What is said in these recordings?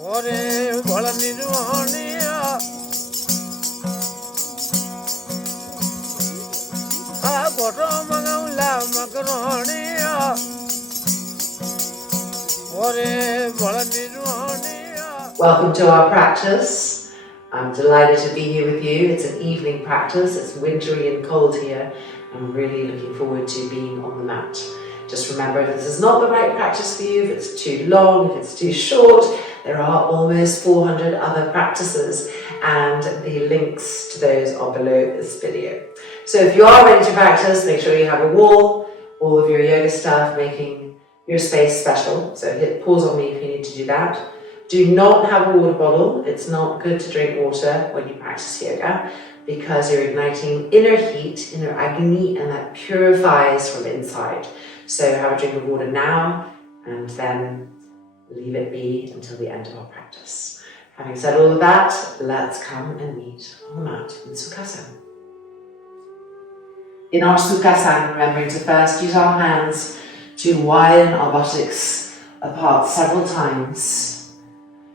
Ore bala nirvaniya, a koto mangala makaroniya. Ore bala nirvaniya. Welcome to our practice. I'm delighted to be here with you. It's an evening practice. It's wintry and cold here. I'm really looking forward to being on the mat. Just remember, if this is not the right practice for you, if it's too long, if it's too short, there are almost 400 other practices and the links to those are below this video. So if you are ready to practice, make sure you have a wall, all of your yoga stuff, making your space special. So hit pause on me if you need to do that. Do not have a water bottle. It's not good to drink water when you practice yoga because you're igniting inner heat, inner agni, and that purifies from inside. So have a drink of water now and then leave it be until the end of our practice. Having said all of that, let's come and meet on the mat in Sukhasana. In our Sukhasana, remembering to first use our hands to widen our buttocks apart several times.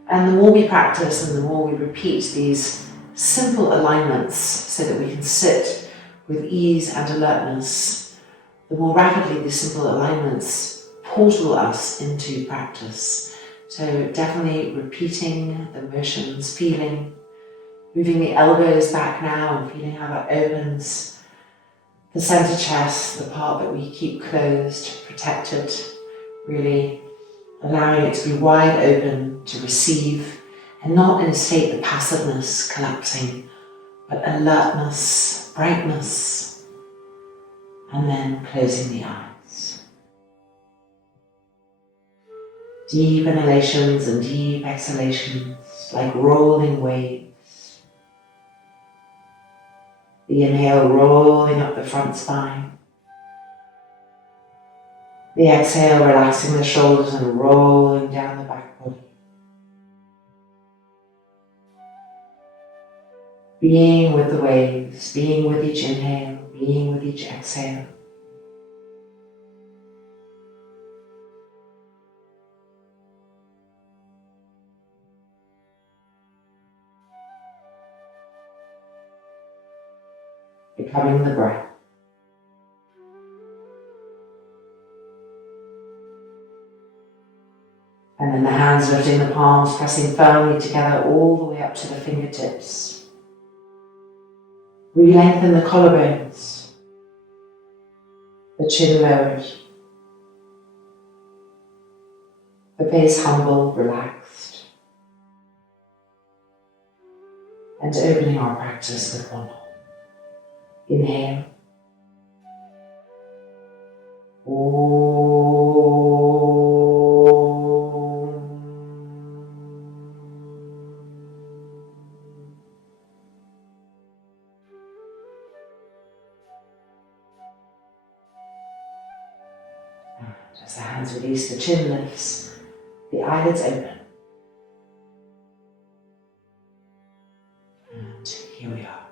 And the more we practice and the more we repeat these simple alignments so that we can sit with ease and alertness, the more rapidly these simple alignments portal us into practice. So definitely repeating the motions, feeling, moving the elbows back now and feeling how that opens the center chest, the part that we keep closed, protected, really allowing it to be wide open to receive and not in a state of passiveness, collapsing, but alertness, brightness, and then closing the eyes. Deep inhalations and deep exhalations like rolling waves. The inhale rolling up the front spine. The exhale relaxing the shoulders and rolling down the back body. Being with the waves, being with each inhale, being with each exhale. Becoming the breath. And then the hands lifting the palms, pressing firmly together all the way up to the fingertips. Re-lengthen the collarbones, the chin lowered, the base humble, relaxed, and opening our practice with one hold. Inhale. As the hands release, the chin lifts, the eyelids open. And here we are.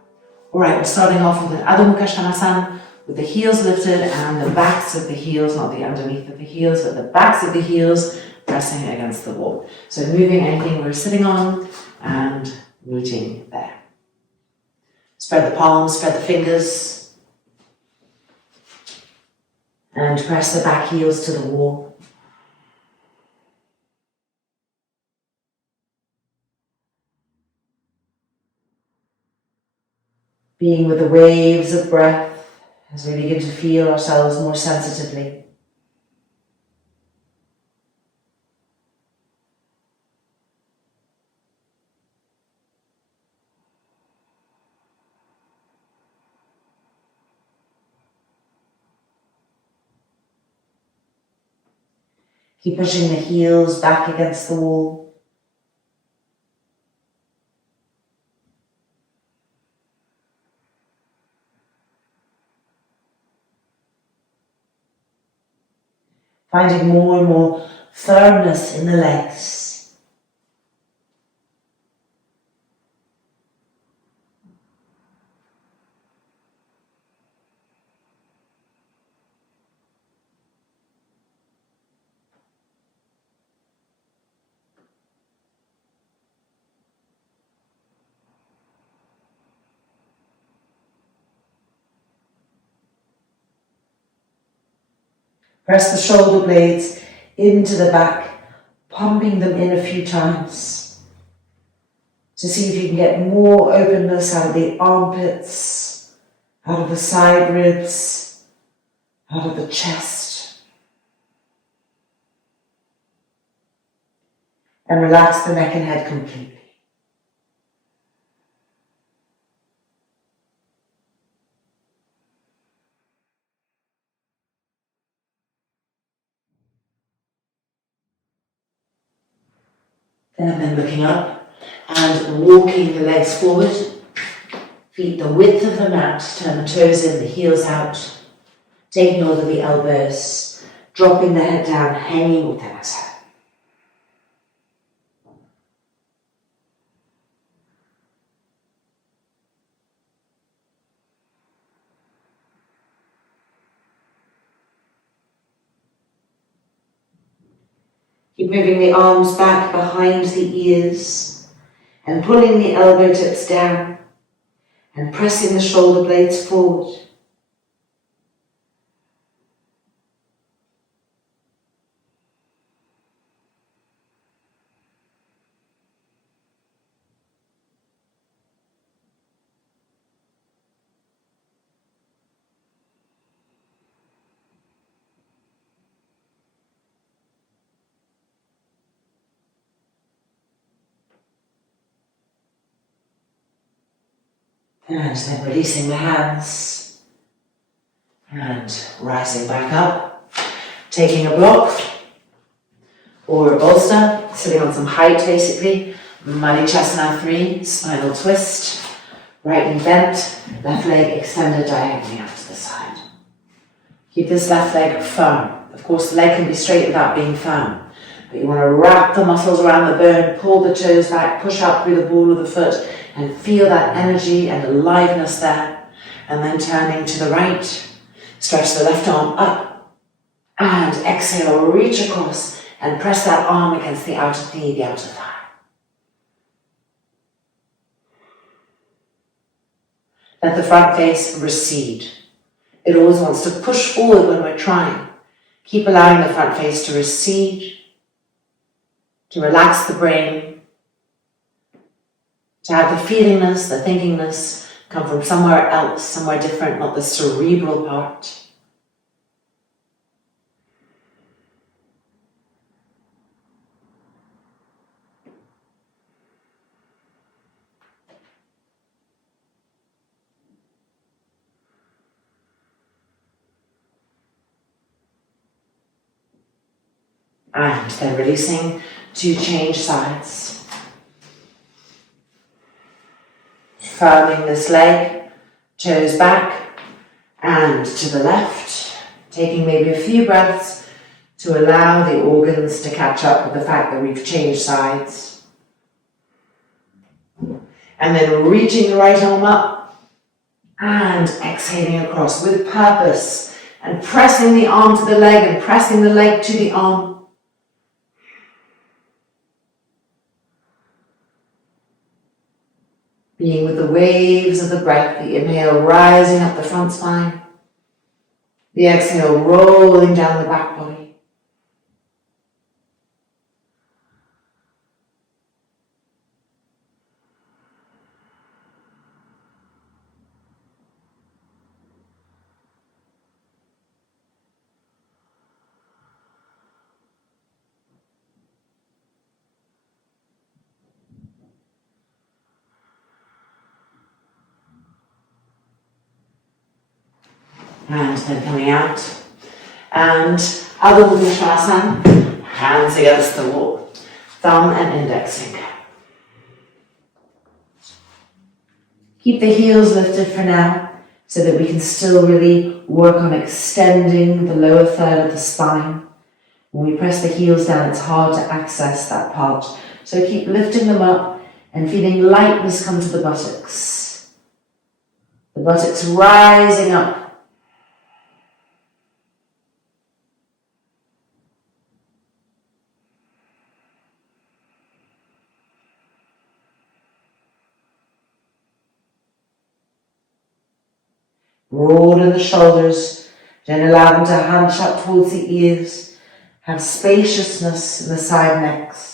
Alright, we're starting off with an Adho Mukha Svanasana with the heels lifted and the backs of the heels, not the underneath of the heels, but the backs of the heels pressing against the wall. So moving anything we're sitting on and meeting there. Spread the palms, spread the fingers, and press the back heels to the wall. Being with the waves of breath as we begin to feel ourselves more sensitively. Keep pushing the heels back against the wall. Finding more and more firmness in the legs. Press the shoulder blades into the back, pumping them in a few times to see if you can get more openness out of the armpits, out of the side ribs, out of the chest. And relax the neck and head completely. And then looking up and walking the legs forward, feet the width of the mat, turn the toes in, the heels out, taking hold of the elbows, dropping the head down, hanging with the exhale. Keep moving the arms back behind the ears and pulling the elbow tips down and pressing the shoulder blades forward. And then releasing the hands and rising back up, taking a block or a bolster, sitting on some height basically, Madhyachasana 3, spinal twist, right knee bent, left leg extended diagonally out to the side. Keep this left leg firm. Of course the leg can be straight without being firm, but you want to wrap the muscles around the bone, pull the toes back, push out through the ball of the foot, and feel that energy and aliveness there. And then turning to the right, stretch the left arm up, and exhale, reach across, and press that arm against the outer knee, the outer thigh. Let the front face recede. It always wants to push forward when we're trying. Keep allowing the front face to recede, to relax the brain, to have the feelingness, the thinkingness come from somewhere else, somewhere different, not the cerebral part. And then releasing to change sides. Firming this leg, toes back and to the left, taking maybe a few breaths to allow the organs to catch up with the fact that we've changed sides. And then reaching the right arm up and exhaling across with purpose and pressing the arm to the leg and pressing the leg to the arm. Being with the waves of the breath, the inhale rising up the front spine, the exhale rolling down the back body. And then coming out. And Adho Mukha Svanasana, hands against the wall. Thumb and index finger. Keep the heels lifted for now so that we can still really work on extending the lower third of the spine. When we press the heels down, it's hard to access that part. So keep lifting them up and feeling lightness come to the buttocks. The buttocks rising up. Broaden the shoulders, Then allow them to hunch up towards the ears. Have spaciousness in the side necks.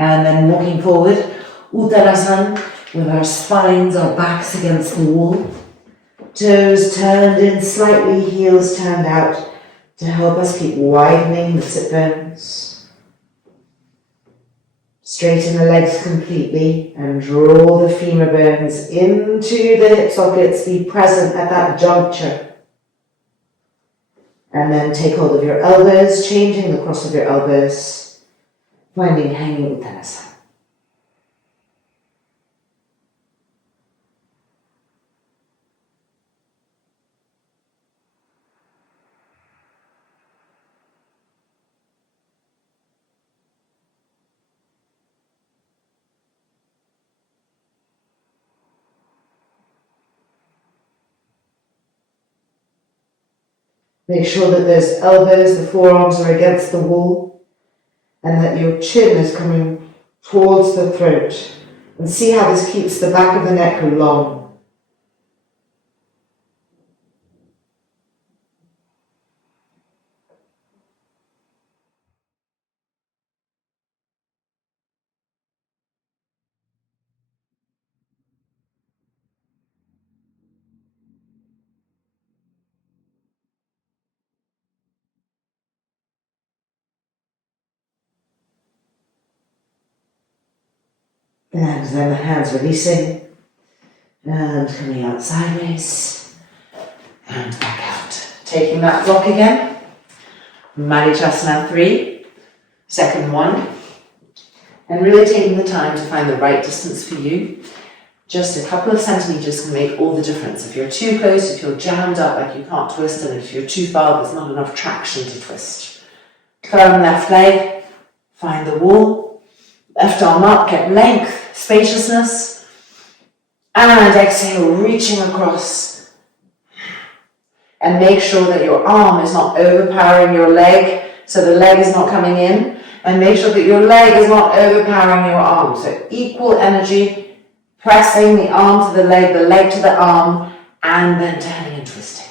And then walking forward, Uttanasana, with our spines, our backs against the wall. Toes turned in slightly, heels turned out to help us keep widening the sit bones. Straighten the legs completely and draw the femur bones into the hip sockets. Be present at that juncture. And then take hold of your elbows, changing the cross of your elbows. Finding hanging Uttanasana. Make sure that those elbows, the forearms are against the wall and that your chin is coming towards the throat. And see how this keeps the back of the neck long. And then the hands releasing and coming out sideways and back out. Taking that block again. Madhyasana 3, second one. And really taking the time to find the right distance for you. Just a couple of centimeters can make all the difference. If you're too close, if you're jammed up like you can't twist, and if you're too far, there's not enough traction to twist. Firm left leg, find the wall. Left arm up, get length, spaciousness. And exhale, reaching across. And make sure that your arm is not overpowering your leg, so the leg is not coming in. And make sure that your leg is not overpowering your arm. So equal energy, pressing the arm to the leg to the arm, and then turning and twisting.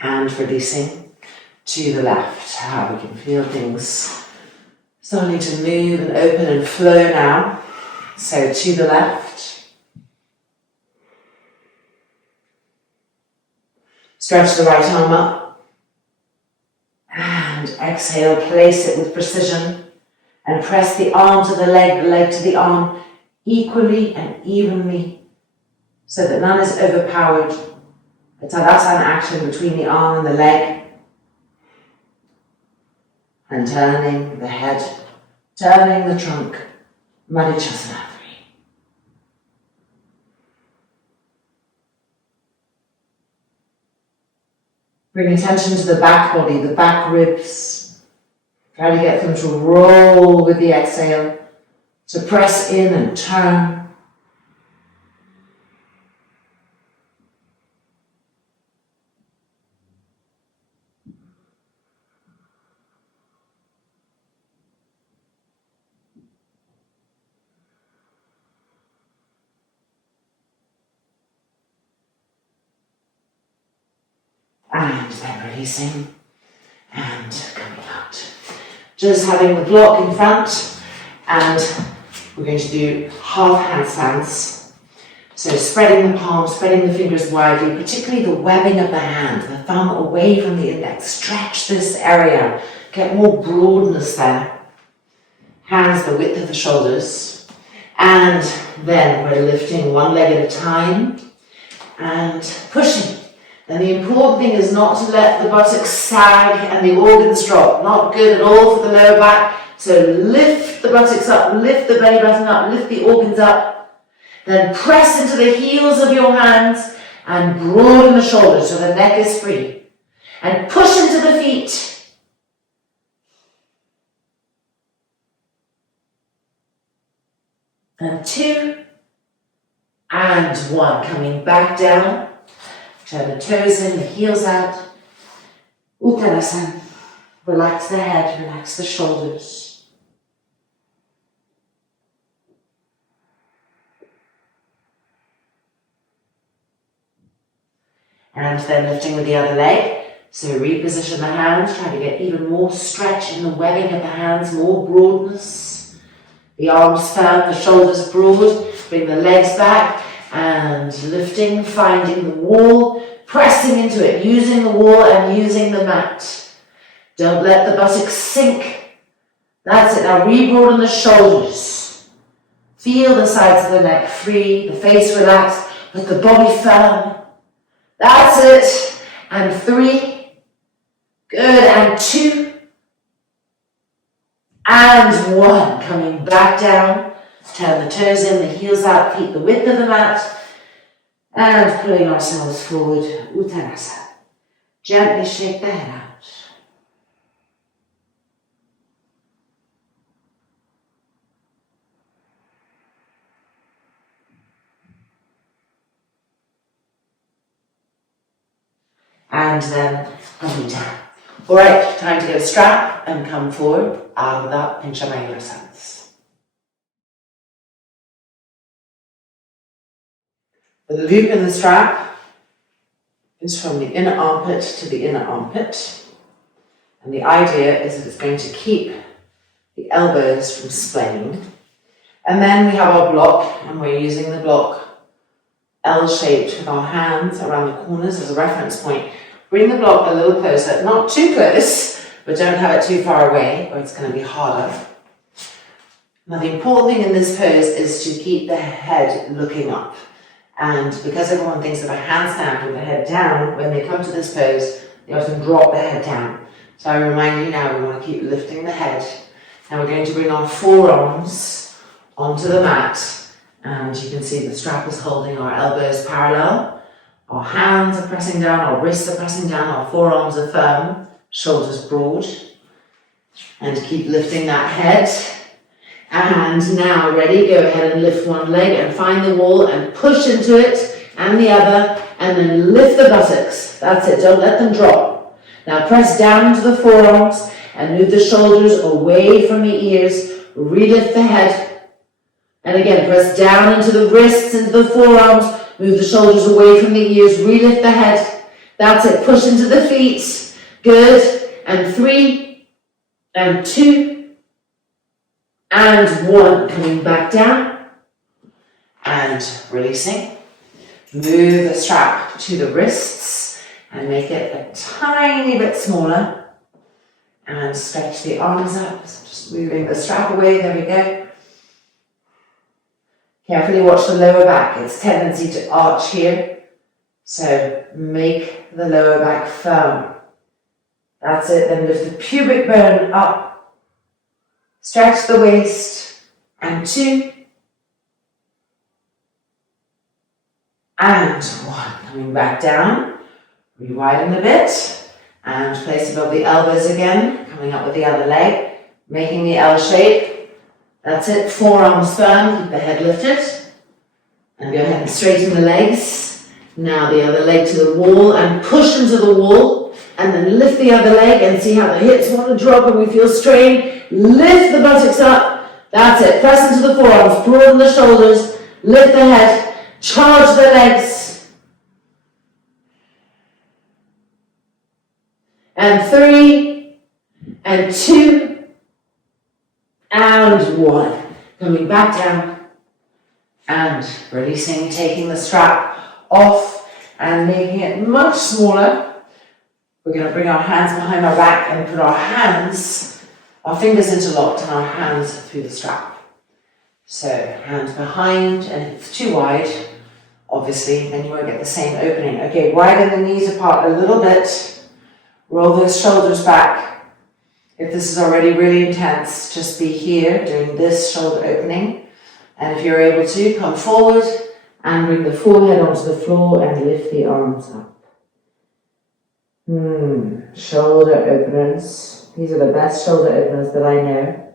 And releasing to the left. How we can feel things starting to move and open and flow now. So to the left. Stretch the right arm up. And exhale, place it with precision. And press the arm to the leg to the arm equally and evenly so that none is overpowered. It's Tadasana action between the arm and the leg. And turning the head, turning the trunk. Madhyasana 3. Bring attention to the back body, the back ribs. Try to get them to roll with the exhale, to press in and turn. And then releasing and coming out. Just having the block in front, and we're going to do half handstands. So spreading the palms, spreading the fingers widely, particularly the webbing of the hand, the thumb away from the index. Stretch this area, get more broadness there. Hands the width of the shoulders. And then we're lifting one leg at a time. and pushing. And the important thing is not to let the buttocks sag and the organs drop. Not good at all for the lower back. So lift the buttocks up, lift the belly button up, lift the organs up. Then press into the heels of your hands and broaden the shoulders so the neck is free. And push into the feet. And 2 and 1. Coming back down. Turn the toes in, the heels out. Uttanasana. Relax the head, relax the shoulders. And then lifting with the other leg. So reposition the hands, try to get even more stretch in the webbing of the hands, more broadness. The arms firm, the shoulders broad. Bring the legs back. And lifting, finding the wall, pressing into it, using the wall and using the mat. Don't let the buttocks sink. That's it. Now re-broaden the shoulders. Feel the sides of the neck free, the face relaxed, but the body firm. That's it. And 3. Good. And 2. And 1. Coming back down. Turn the toes in, the heels out, feet the width of the mat. And pulling ourselves forward, Uttanasana. Gently shake the head out. And then coming down. All right, time to get a strap and come forward out of that Pincha Mayurasana. The loop in the strap is from the inner armpit to the inner armpit. And the idea is that it's going to keep the elbows from splaying. And then we have our block, and we're using the block L-shaped with our hands around the corners as a reference point. Bring the block a little closer, not too close, but don't have it too far away or it's going to be harder. Now the important thing in this pose is to keep the head looking up. And because everyone thinks of a handstand with the head down, when they come to this pose, they often drop the head down. So I remind you now, we want to keep lifting the head. Now we're going to bring our forearms onto the mat. And you can see the strap is holding our elbows parallel. Our hands are pressing down, our wrists are pressing down, our forearms are firm, shoulders broad. And keep lifting that head. And now, ready, go ahead and lift one leg and find the wall and push into it and the other and then lift the buttocks. That's it, don't let them drop. Now press down into the forearms and move the shoulders away from the ears, relift the head. And again, press down into the wrists, into the forearms, move the shoulders away from the ears, relift the head. That's it, push into the feet. Good, and 3, and 2, and 1, coming back down and releasing. Move the strap to the wrists and make it a tiny bit smaller and stretch the arms up. So just moving the strap away, there we go. Carefully watch the lower back, its tendency to arch here. So make the lower back firm. That's it, then lift the pubic bone up. Stretch the waist, and 2, and 1. Coming back down, re-widen a bit, and place above the elbows again, coming up with the other leg, making the L shape. That's it, forearms firm, keep the head lifted, and go ahead and straighten the legs. Now the other leg to the wall, and push into the wall, and then lift the other leg, and see how the hips want to drop, and we feel strain. Lift the buttocks up. That's it. Press into the forearms. Broaden the shoulders. Lift the head. Charge the legs. And 3, and 2, and 1. Coming back down and releasing, taking the strap off and making it much smaller. We're going to bring our hands behind our back and put our fingers interlocked and our hands through the strap. So hands behind, and if it's too wide, obviously, then you won't get the same opening. Okay, widen the knees apart a little bit. Roll those shoulders back. If this is already really intense, just be here doing this shoulder opening. And if you're able to, come forward and bring the forehead onto the floor and lift the arms up. Shoulder openers. These are the best shoulder openers that I know.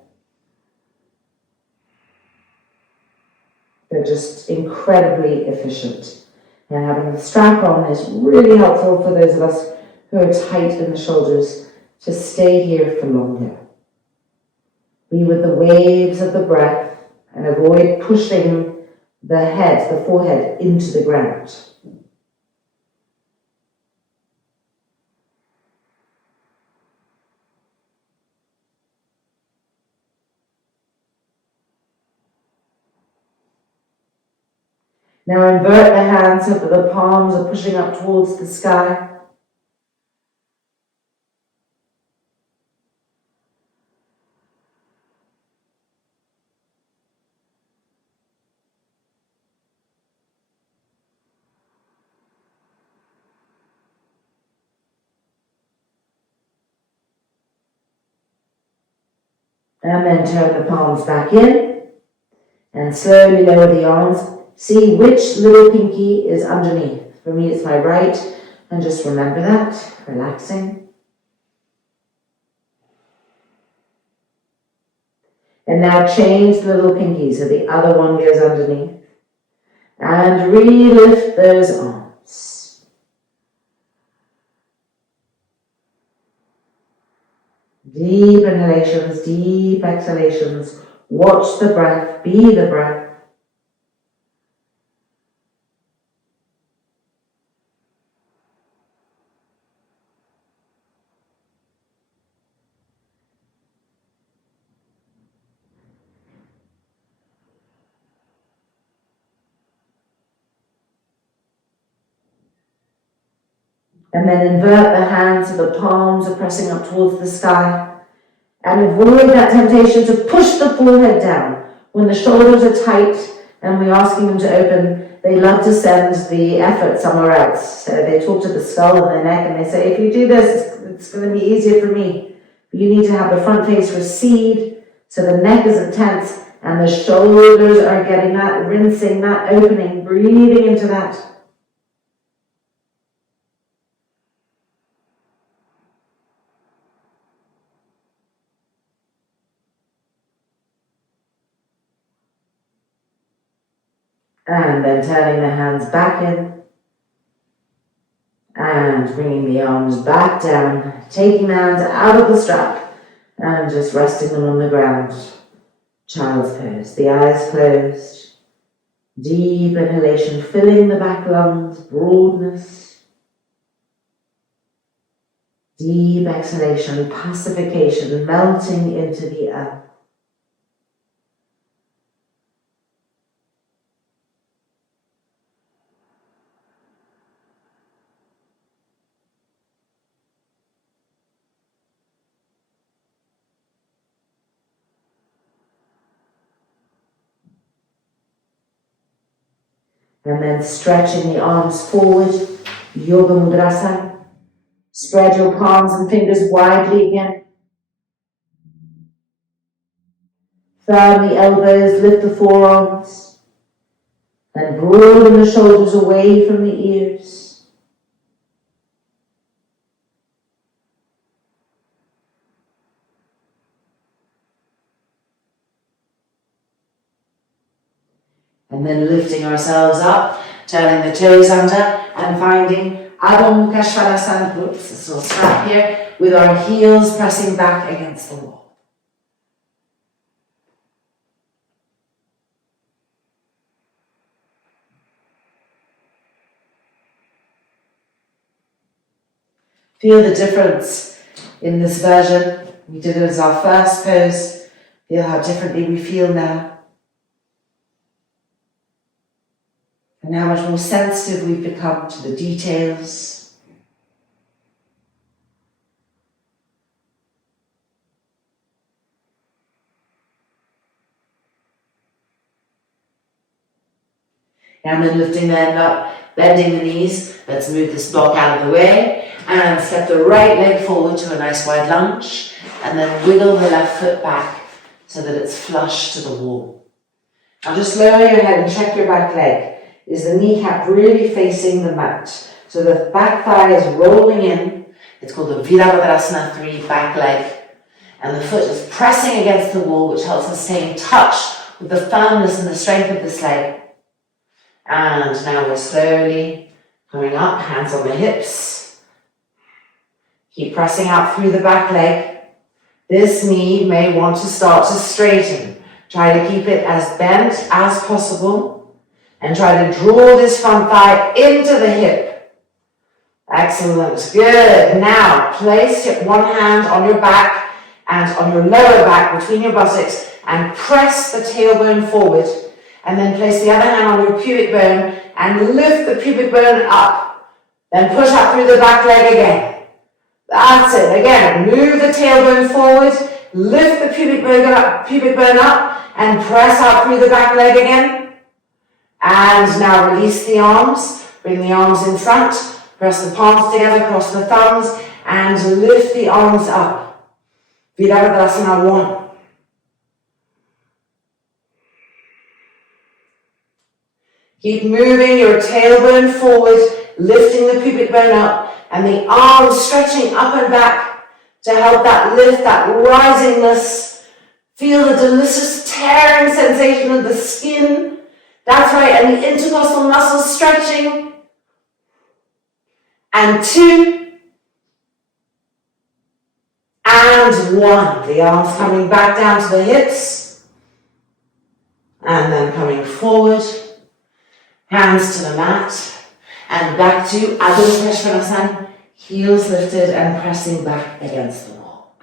They're just incredibly efficient. And having the strap on is really helpful for those of us who are tight in the shoulders to stay here for longer. Be with the waves of the breath and avoid pushing the forehead into the ground. Now invert the hands so that the palms are pushing up towards the sky. And then turn the palms back in and slowly lower the arms. See which little pinky is underneath. For me, it's my right, and just remember that, relaxing. And now change the little pinky so the other one goes underneath. And re-lift those arms. Deep inhalations, deep exhalations. Watch the breath, be the breath. And then invert the hands so the palms are pressing up towards the sky. And avoid that temptation to push the forehead down. When the shoulders are tight and we're asking them to open, they love to send the effort somewhere else. So they talk to the skull and the neck and they say, if you do this, it's going to be easier for me. You need to have the front face recede so the neck is intense and the shoulders are getting that, rinsing, that opening, breathing into that. And then turning the hands back in and bringing the arms back down, taking the hands out of the strap and just resting them on the ground. Child's pose, the eyes closed, deep inhalation filling the back lungs, broadness. Deep exhalation, pacification, melting into the earth. And then stretching the arms forward, Yoga Mudrasana. Spread your palms and fingers widely again. Firm the elbows, lift the forearms. And broaden the shoulders away from the ears. And then lifting ourselves up, turning the toes under and finding Adho Mukha Svanasana. Oops, this little strap here, with our heels pressing back against the wall. Feel the difference in this version. We did it as our first pose. Feel how differently we feel now. And how much more sensitive we've become to the details. And then lifting the end up, bending the knees. Let's move this block out of the way and step the right leg forward to a nice wide lunge and then wiggle the left foot back so that it's flush to the wall. Now just lower your head and check your back leg. Is the kneecap really facing the mat? So the back thigh is rolling in. It's called the Virabhadrasana 3 back leg. And the foot is pressing against the wall, which helps us stay in touch with the firmness and the strength of this leg. And now we're slowly coming up, hands on the hips. Keep pressing out through the back leg. This knee may want to start to straighten. Try to keep it as bent as possible and try to draw this front thigh into the hip. Excellent, good. Now place one hand on your back and on your lower back between your buttocks and press the tailbone forward. And then place the other hand on your pubic bone and lift the pubic bone up. Then push up through the back leg again. That's it. Again, move the tailbone forward, lift the pubic bone up, and press out through the back leg again. And now release the arms. Bring the arms in front. Press the palms together, cross the thumbs, and lift the arms up. Virabhadrasana 1. Keep moving your tailbone forward, lifting the pubic bone up, and the arms stretching up and back to help that lift, that risingness. Feel the delicious tearing sensation of the skin. That's right, and the intercostal muscles stretching. And 2. And 1. The arms coming back down to the hips. And then coming forward. Hands to the mat, and back to Adho Mukha, heels lifted and pressing back against the wall.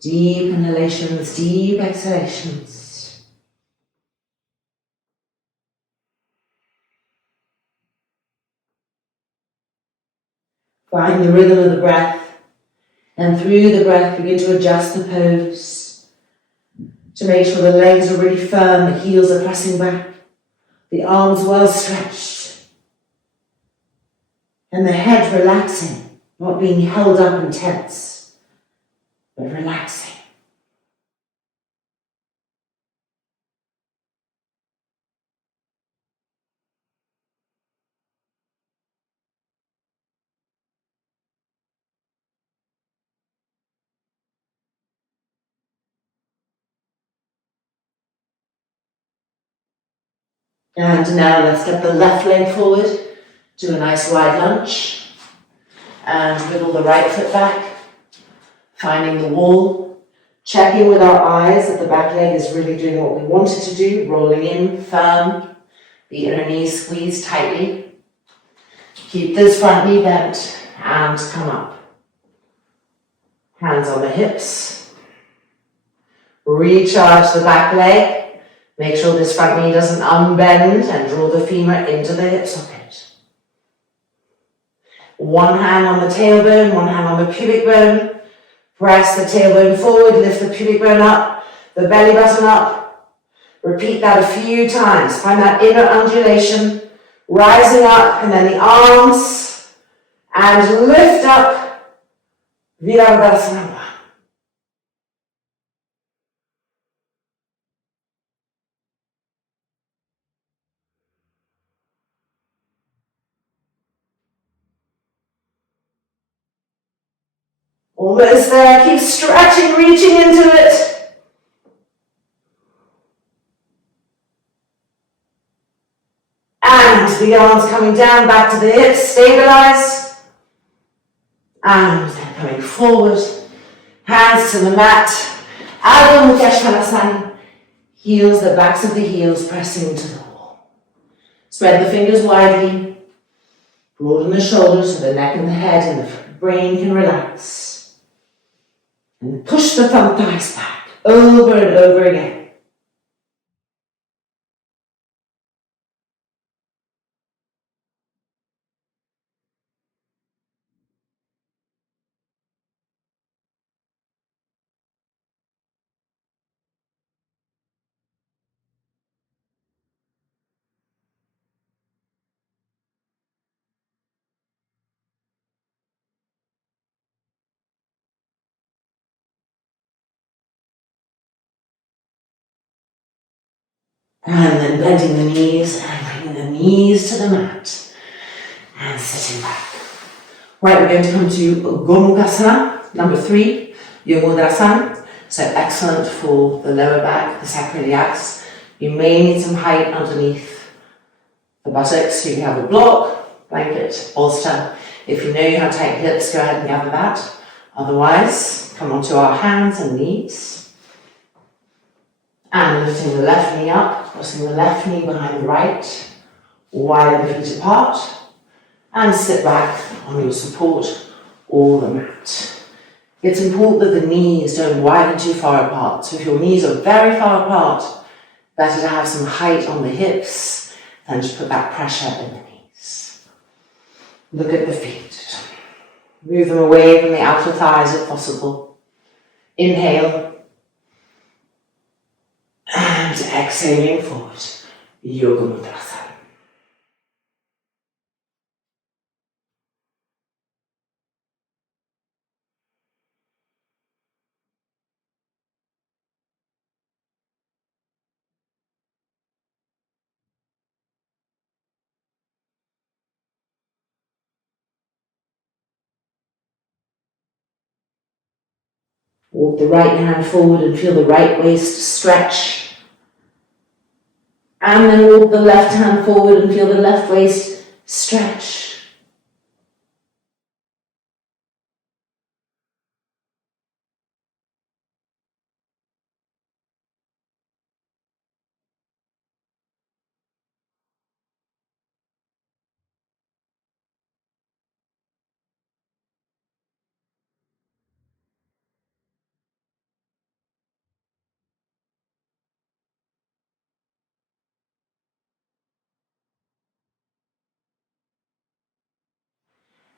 Deep inhalations, deep exhalations. Find the rhythm of the breath, and through the breath begin to adjust the pose to make sure the legs are really firm, the heels are pressing back. The arms well stretched, and the head relaxing, not being held up and tense, but relaxing. And now let's get the left leg forward to a nice wide lunge. And wiggle the right foot back, finding the wall, checking with our eyes that the back leg is really doing what we want it to do, rolling in, firm, the inner knee squeezed tightly. Keep this front knee bent and come up. Hands on the hips. Recharge the back leg. Make sure this front knee doesn't unbend and draw the femur into the hip socket. One hand on the tailbone, one hand on the pubic bone. Press the tailbone forward, lift the pubic bone up, the belly button up. Repeat that a few times. Find that inner undulation, rising up, and then the arms, and lift up, Virabhadrasana. Almost there, keep stretching, reaching into it. And the arms coming down, back to the hips, stabilize. And then coming forward, hands to the mat. Adho Mukha, heels, the backs of the heels pressing to the wall. Spread the fingers widely. Broaden the shoulders so the neck and the head and the brain can relax. And push the thumb thighs back over and over again. And then bending the knees and bringing the knees to the mat and sitting back. Right, we're going to come to Gomukhasana, number 3, Yomudrasana. So excellent for the lower back, the sacroiliacs. You may need some height underneath the buttocks, so you have a block, blanket, bolster. If you know you have tight hips, go ahead and gather that. Otherwise, come onto our hands and knees. And lifting the left knee up, crossing the left knee behind the right, widen the feet apart, and sit back on your support or the mat. It's important that the knees don't widen too far apart. So if your knees are very far apart, better to have some height on the hips than just put that pressure in the knees. Look at the feet. Move them away from the outer thighs if possible. Inhale. And exhaling forward, Yoga Mudrasana. Walk the right hand forward and feel the right waist stretch. And then walk the left hand forward and feel the left waist stretch.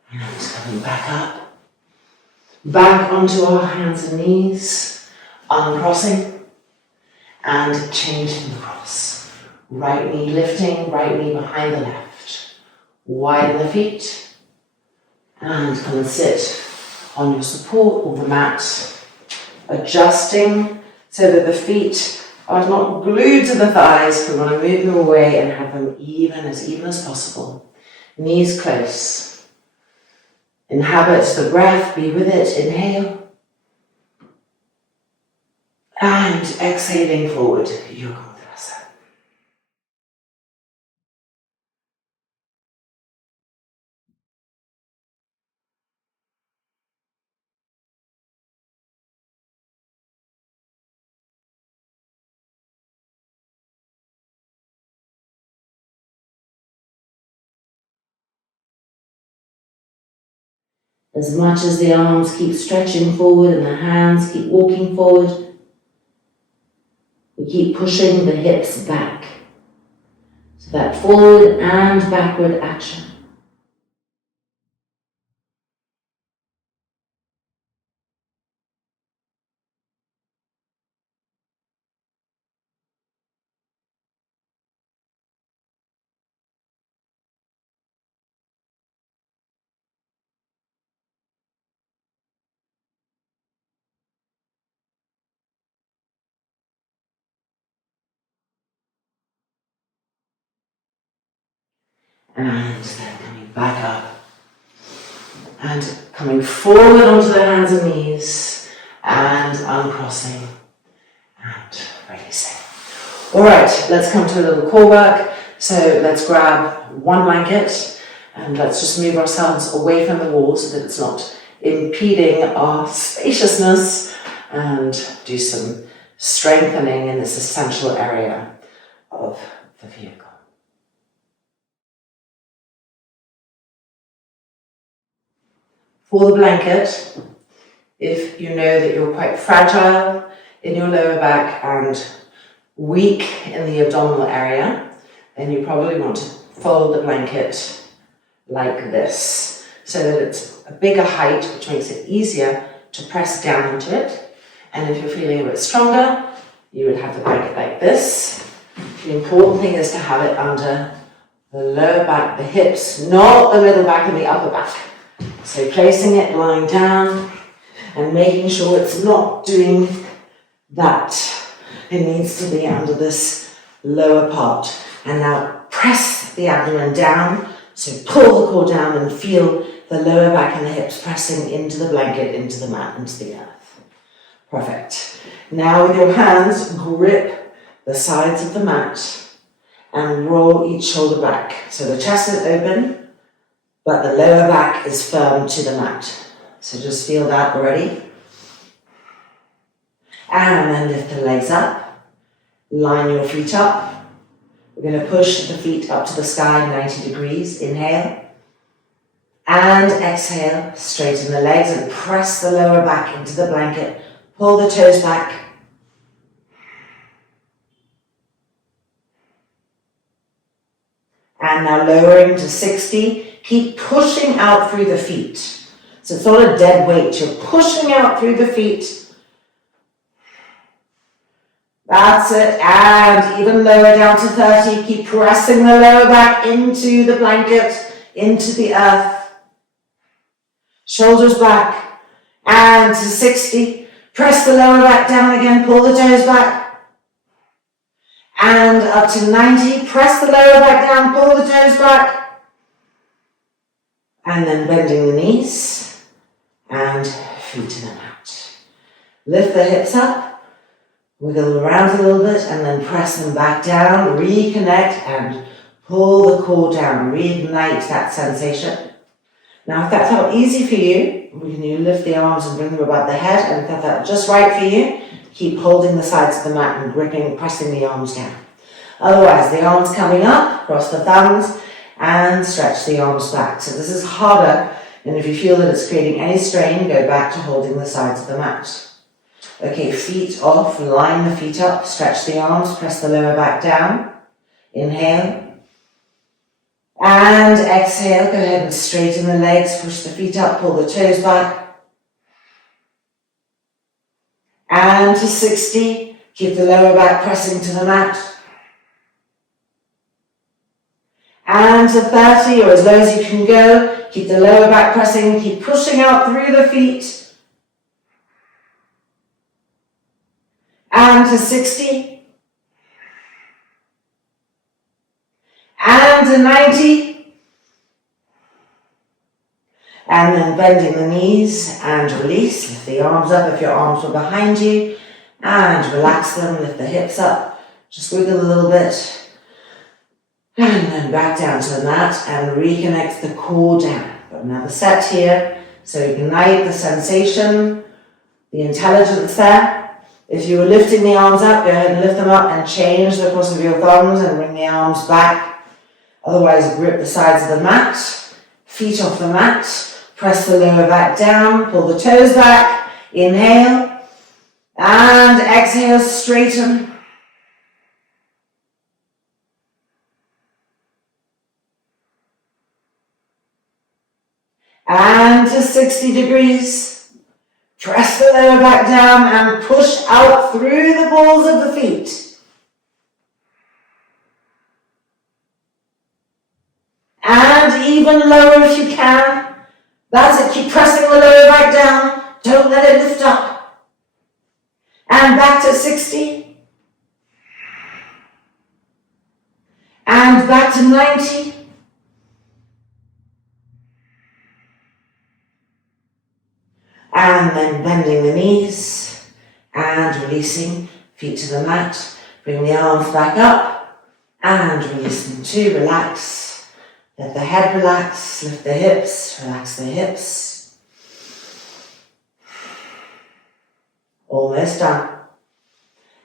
And coming back up. Back onto our hands and knees, uncrossing and changing the cross. Right knee lifting, right knee behind the left. Widen the feet and come and sit on your support or the mat, adjusting so that the feet are not glued to the thighs. We want to move them away and have them even as possible. Knees close. Inhabit the breath, be with it, inhale. And exhaling forward, Yoga Mudrasana. As much as the arms keep stretching forward and the hands keep walking forward, we keep pushing the hips back. So that forward and backward action. And then coming back up. And coming forward onto the hands and knees. And uncrossing. And releasing. Alright, let's come to a little core work. So let's grab one blanket. And let's just move ourselves away from the wall so that it's not impeding our spaciousness. And do some strengthening in this essential area of the vehicle. For the blanket, if you know that you're quite fragile in your lower back and weak in the abdominal area, then you probably want to fold the blanket like this, so that it's a bigger height, which makes it easier to press down into it. And if you're feeling a bit stronger, you would have the blanket like this. The important thing is to have it under the lower back, the hips, not the middle back and the upper back. So placing it lying down and making sure it's not doing that. It needs to be under this lower part. And now press the abdomen down. So pull the core down and feel the lower back and the hips pressing into the blanket, into the mat, into the earth. Perfect. Now with your hands, grip the sides of the mat and roll each shoulder back. So the chest is open, but the lower back is firm to the mat. So just feel that already. And then lift the legs up. Line your feet up. We're going to push the feet up to the sky 90 degrees. Inhale. And exhale. Straighten the legs and press the lower back into the blanket. Pull the toes back. And now lowering to 60. Keep pushing out through the feet. So it's not a dead weight. You're pushing out through the feet. That's it. And even lower down to 30. Keep pressing the lower back into the blanket, into the earth. Shoulders back. And to 60. Press the lower back down again. Pull the toes back. And up to 90. Press the lower back down. Pull the toes back. And then bending the knees. And feet to the mat. Lift the hips up. Wiggle around a little bit and then press them back down, reconnect and pull the core down, reignite that sensation. Now if that felt easy for you, you lift the arms and bring them above the head, and if that felt just right for you, keep holding the sides of the mat and gripping, pressing the arms down. Otherwise, the arms coming up, cross the thumbs and stretch the arms back. So this is harder, and if you feel that it's creating any strain, go back to holding the sides of the mat. Okay, feet off, line the feet up, stretch the arms, press the lower back down. Inhale. And exhale, go ahead and straighten the legs, push the feet up, pull the toes back. And to 60, keep the lower back pressing to the mat. And to 30, or as low as you can go, keep the lower back pressing, keep pushing out through the feet. And to 60. And to 90. And then bending the knees and release. Lift the arms up if your arms were behind you. And relax them, lift the hips up. Just wiggle a little bit. And then back down to the mat and reconnect the core down. Got another set here. So ignite the sensation, the intelligence there. If you were lifting the arms up, go ahead and lift them up and change the cross of your thumbs and bring the arms back. Otherwise, grip the sides of the mat, feet off the mat, press the lower back down, pull the toes back, inhale, and exhale, straighten. And to 60 degrees. Press the lower back down and push out through the balls of the feet. And even lower if you can. That's it, keep pressing the lower back down. Don't let it lift up. And back to 60. And back to 90. And then bending the knees and releasing, feet to the mat. Bring the arms back up and release them too. Relax. Let the head relax. Lift the hips. Relax the hips. Almost done.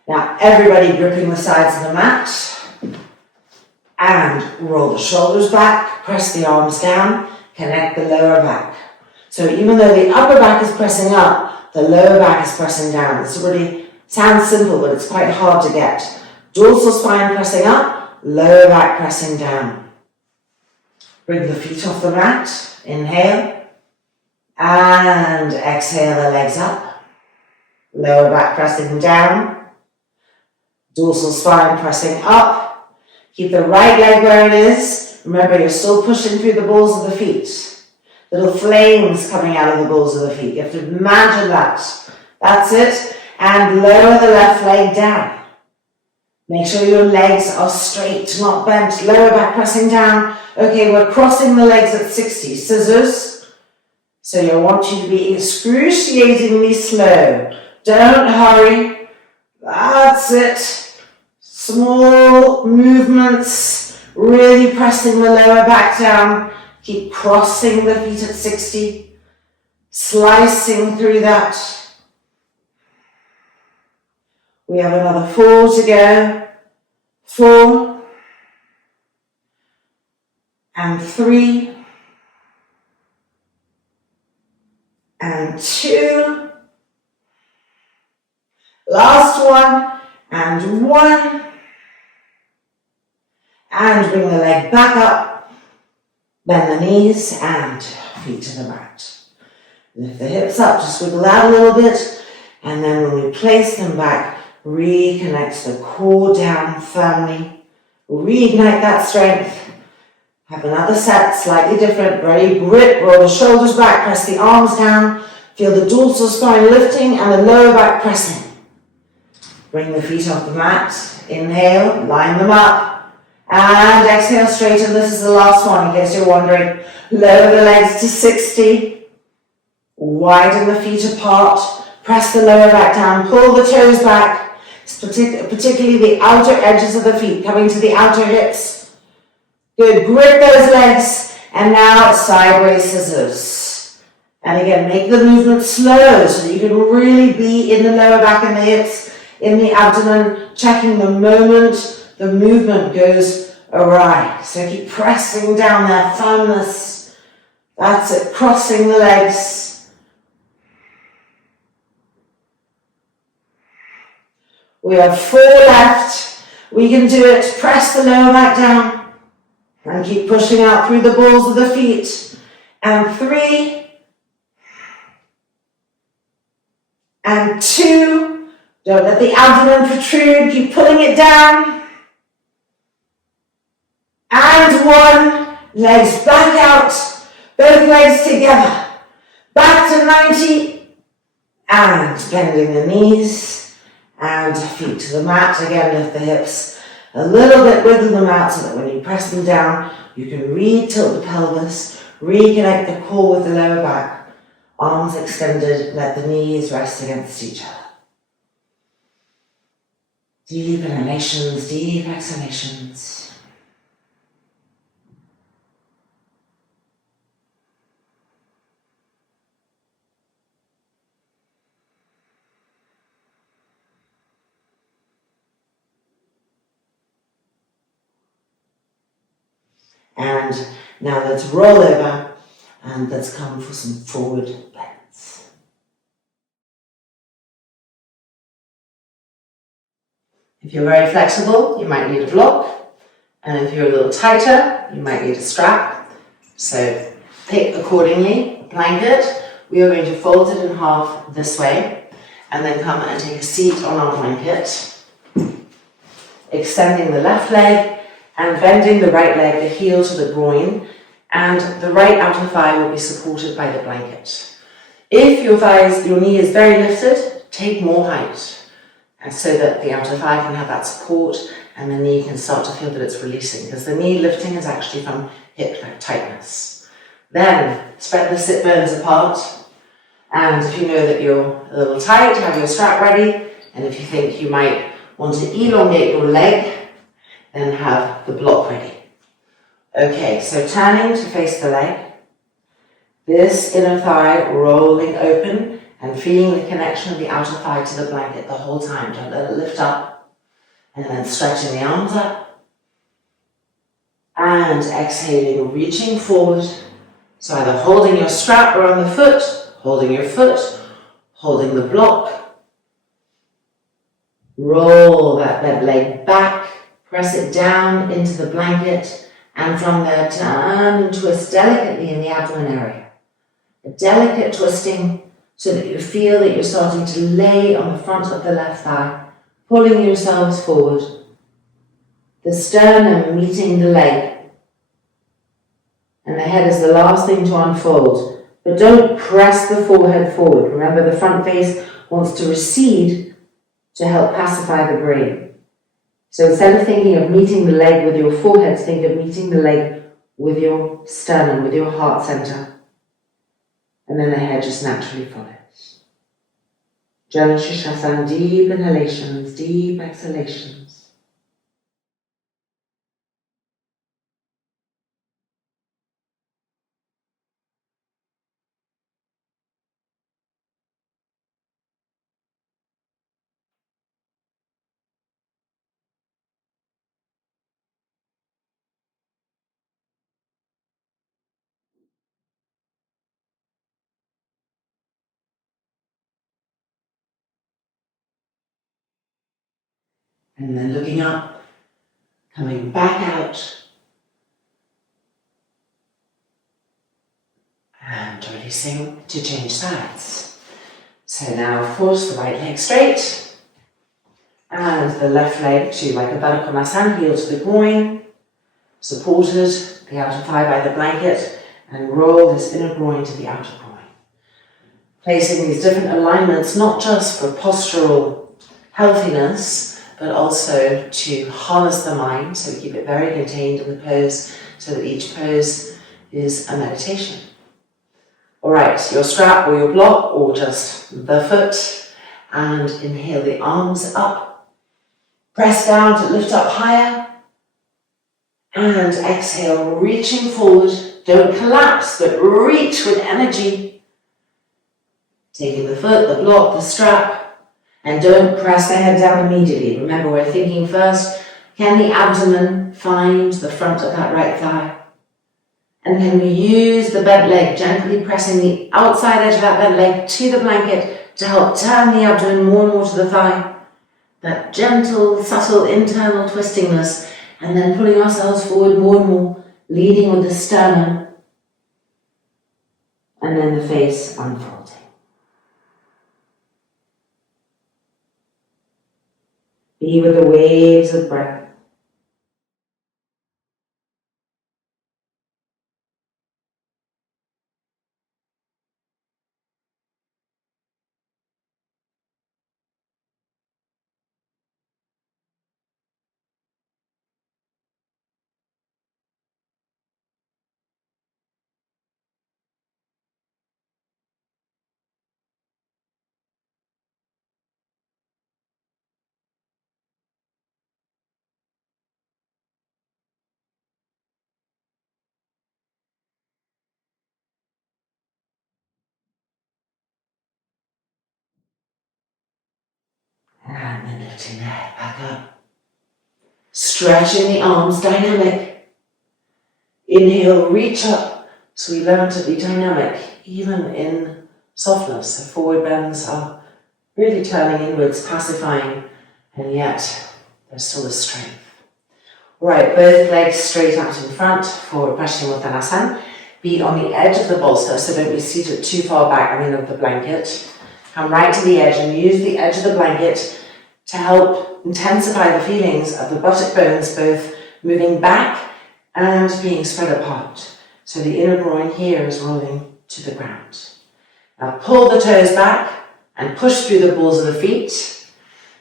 Now everybody gripping the sides of the mat. And roll the shoulders back. Press the arms down. Connect the lower back. So even though the upper back is pressing up, the lower back is pressing down. This really sounds simple, but it's quite hard to get. Dorsal spine pressing up, lower back pressing down. Bring the feet off the mat. Inhale. And exhale the legs up. Lower back pressing down. Dorsal spine pressing up. Keep the right leg where it is. Remember, you're still pushing through the balls of the feet. Little flames coming out of the balls of the feet. You have to imagine that. That's it. And lower the left leg down. Make sure your legs are straight, not bent. Lower back pressing down. Okay, we're crossing the legs at 60. Scissors. So I want you to be excruciatingly slow. Don't hurry. That's it. Small movements. Really pressing the lower back down. Keep crossing the feet at 60. Slicing through that. We have another 4 to go. 4 and 3 and 2. Last one and 1. And bring the leg back up. Bend the knees and feet to the mat. Lift the hips up, just wiggle out a little bit. And then when we place them back, reconnect the core down firmly. Reignite that strength. Have another set, slightly different. Ready, grip, roll the shoulders back, press the arms down. Feel the dorsal spine lifting and the lower back pressing. Bring the feet off the mat. Inhale, line them up. And exhale, straighten. This is the last one in case you're wondering. Lower the legs to 60. Widen the feet apart. Press the lower back down. Pull the toes back. Particularly the outer edges of the feet, coming to the outer hips. Good, grip those legs, and now sideways scissors. And again, make the movement slow so that you can really be in the lower back and the hips, in the abdomen, checking the moment the movement goes awry. So keep pressing down there, firmness. That's it, crossing the legs. We have 4 left. We can do it. Press the lower back down and keep pushing out through the balls of the feet. And 3 and 2. Don't let the abdomen protrude. Keep pulling it down. And 1. Legs back out. Both legs together. Back to 90. And bending the knees. And feet to the mat. Again, lift the hips a little bit, wiggle them out so that when you press them down, you can re-tilt the pelvis, reconnect the core with the lower back. Arms extended, let the knees rest against each other. Deep inhalations, deep exhalations. And now let's roll over and let's come for some forward bends. If you're very flexible, you might need a block. And if you're a little tighter, you might need a strap. So pick accordingly. A blanket, we are going to fold it in half this way and then come and take a seat on our blanket. Extending the left leg and bending the right leg, the heel to the groin, and the right outer thigh will be supported by the blanket. If your knee is very lifted, take more height, and so that the outer thigh can have that support and the knee can start to feel that it's releasing, because the knee lifting is actually from hip tightness. Then spread the sit bones apart, and if you know that you're a little tight, have your strap ready, and if you think you might want to elongate your leg, then have the block ready. Okay, so turning to face the leg, this inner thigh rolling open and feeling the connection of the outer thigh to the blanket the whole time. Don't let it lift up. And then stretching the arms up. And exhaling, reaching forward. So either holding your strap around the foot, holding your foot, holding the block. Roll that leg back. Press it down into the blanket, and from there turn and twist delicately in the abdomen area. A delicate twisting so that you feel that you're starting to lay on the front of the left thigh, pulling yourselves forward. The sternum meeting the leg. And the head is the last thing to unfold. But don't press the forehead forward. Remember, the front face wants to recede to help pacify the brain. So instead of thinking of meeting the leg with your forehead, think of meeting the leg with your sternum, with your heart center. And then the head just naturally follows. Jana Shishasana, deep inhalations, deep exhalations. And then looking up, coming back out, and releasing to change sides. So now force the right leg straight, and the left leg to like a Baddha Konasana, heel to the groin, supported the outer thigh by the blanket, and roll this inner groin to the outer groin. Placing these different alignments, not just for postural healthiness, but also to harness the mind, so we keep it very contained in the pose, so that each pose is a meditation. All right, your strap or your block, or just the foot, and inhale the arms up, press down to lift up higher, and exhale, reaching forward. Don't collapse, but reach with energy. Taking the foot, the block, the strap, and don't press the head down immediately. Remember, we're thinking first, can the abdomen find the front of that right thigh? And can we use the bent leg, gently pressing the outside edge of that bent leg to the blanket to help turn the abdomen more and more to the thigh? That gentle, subtle internal twistingness, and then pulling ourselves forward more and more, leading with the sternum, and then the face unfolding. Be with the waves of breath. And then lifting the head back up. Stretching the arms, dynamic. Inhale, reach up. So we learn to be dynamic, even in softness. The forward bends are really turning inwards, pacifying, and yet there's still a strength. All right, both legs straight out in front for Paschimottanasana. Be on the edge of the bolster, so don't be seated too far back, of the blanket. Come right to the edge and use the edge of the blanket to help intensify the feelings of the buttock bones, both moving back and being spread apart. So the inner groin here is rolling to the ground. Now pull the toes back and push through the balls of the feet.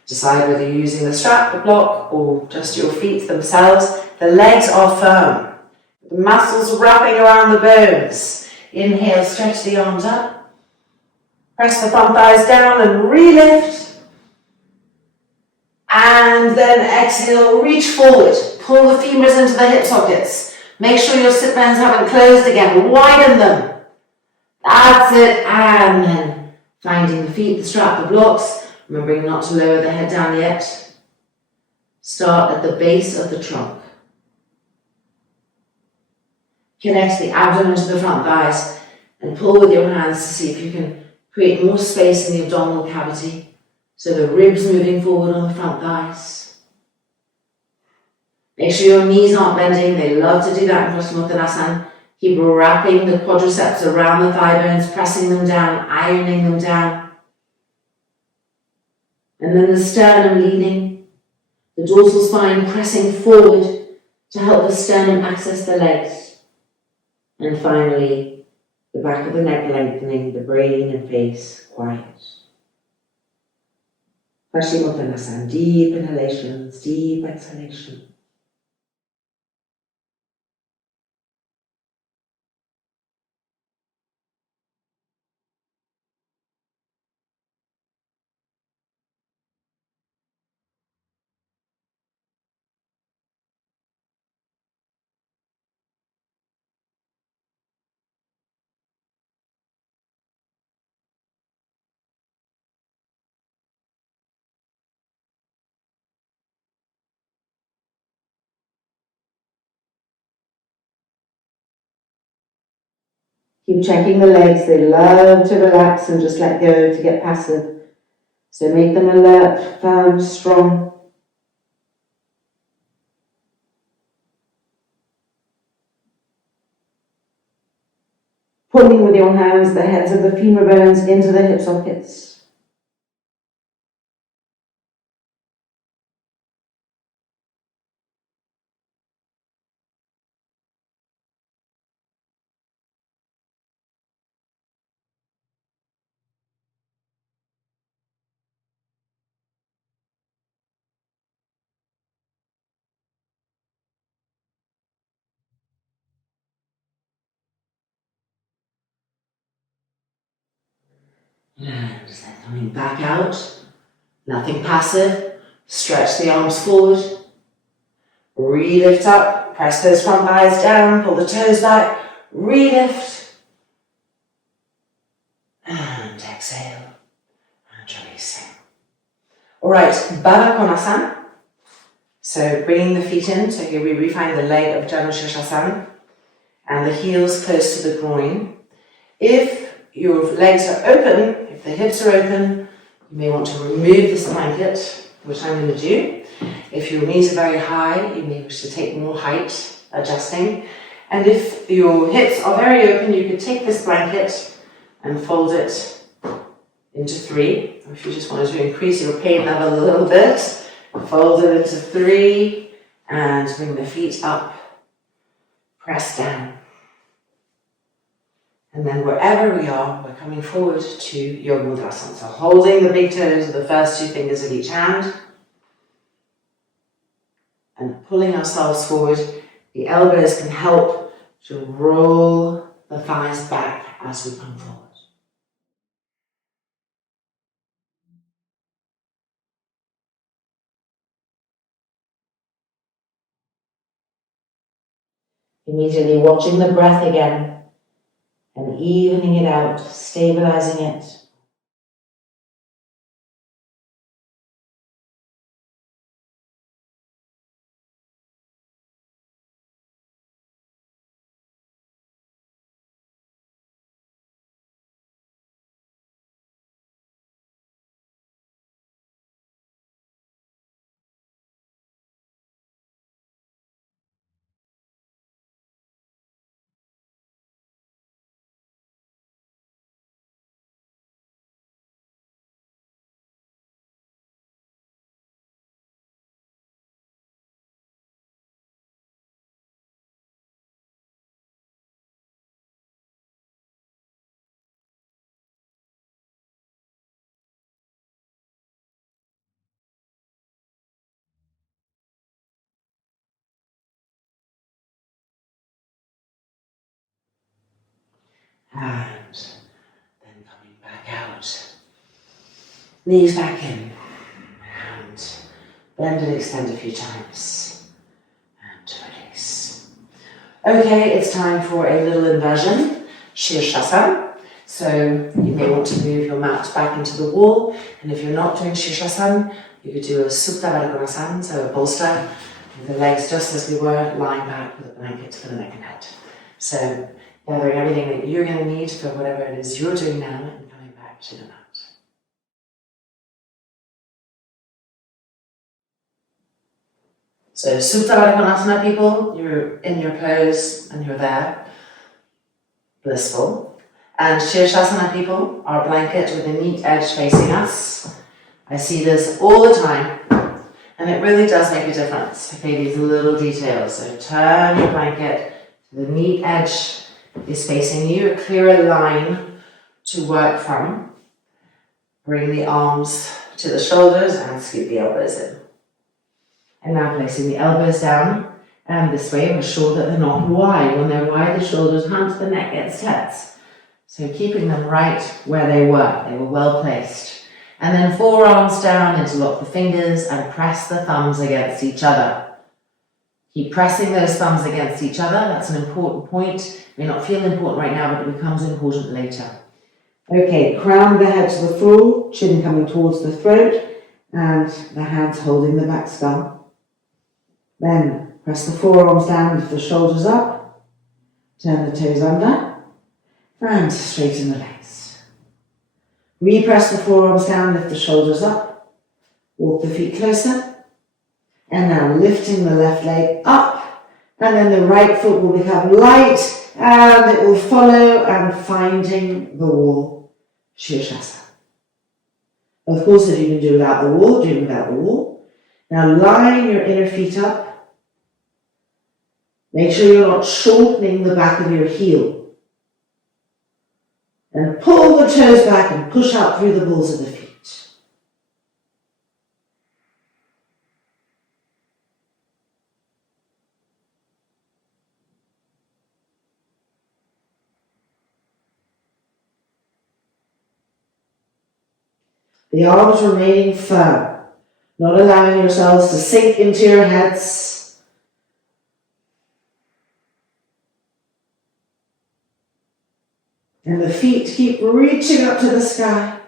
Decide whether you're using the strap, the block, or just your feet themselves. The legs are firm. The muscles wrapping around the bones. Inhale, stretch the arms up. Press the front thighs down and re-lift. And then exhale, reach forward. Pull the femurs into the hip sockets. Make sure your sit bones haven't closed again. Widen them. That's it. And then finding the feet, the strap, the blocks. Remembering not to lower the head down yet. Start at the base of the trunk. Connect the abdomen to the front thighs and pull with your hands to see if you can create more space in the abdominal cavity. So the ribs moving forward on the front thighs. Make sure your knees aren't bending. They love to do that in Paschimottanasana. Keep wrapping the quadriceps around the thigh bones, pressing them down, ironing them down. And then the sternum leading, the dorsal spine pressing forward to help the sternum access the legs. And finally, the back of the neck lengthening, the brain and face quiet. Paschimottanasana, deep inhalations, deep exhalation. Keep checking the legs, they love to relax and just let go to get passive. So make them alert, firm, strong. Pulling with your hands the heads of the femur bones into the hip sockets. And then coming back out, nothing passive. Stretch the arms forward. Re-lift up, press those front thighs down, pull the toes back, re-lift. And exhale, and releasing. All right, Baddha Konasana. So bringing the feet in, so here we find the leg of Janu Shirshasana, and the heels close to the groin. If your legs are open, if the hips are open, you may want to remove this blanket, which I'm going to do. If your knees are very high, you may wish to take more height, adjusting. And if your hips are very open, you could take this blanket and fold it into three. If you just wanted to increase your pain level a little bit, fold it into three and bring the feet up, press down. And then wherever we are, we're coming forward to Yoga Mudra. So holding the big toes of the first two fingers of each hand and pulling ourselves forward. The elbows can help to roll the thighs back as we come forward. Immediately watching the breath again and evening it out, stabilizing it. And then coming back out. Knees back in. And bend and extend a few times. And release. Okay, it's time for a little inversion, Shirshasana. So you may want to move your mat back into the wall. And if you're not doing Shirshasana, you could do a Supta Baddha Konasana, so a bolster, with the legs just as we were, lying back with a blanket for the neck and head. So gathering everything that you're going to need for whatever it is you're doing now and coming back to the mat. So Supta Baddha Konasana, people, you're in your pose and you're there, blissful. And Shirshasana, people, our blanket with a neat edge facing us. I see this all the time, and it really does make a difference. Okay, these little details. So turn your blanket, the neat edge is facing you, a clearer line to work from. Bring the arms to the shoulders and scoop the elbows in. And now placing the elbows down, and this way we're sure that they're not wide. When they're wide, the shoulders hunt, the neck gets tense. So keeping them right where they were well placed. And then forearms down, interlock the fingers and press the thumbs against each other. Keep pressing those thumbs against each other. That's an important point. It may not feel important right now, but it becomes important later. Okay, crown the head to the floor, chin coming towards the throat, and the hands holding the back skull. Then press the forearms down, lift the shoulders up, turn the toes under, and straighten the legs. Repress the forearms down, lift the shoulders up, walk the feet closer, and now lifting the left leg up, and then the right foot will become light, and it will follow, and finding the wall, Shirshasana. Of course, if you can do without the wall, do without the wall. Now line your inner feet up. Make sure you're not shortening the back of your heel. And pull the toes back and push out through the balls of the feet. The arms remaining firm, not allowing yourselves to sink into your heads. And the feet keep reaching up to the sky.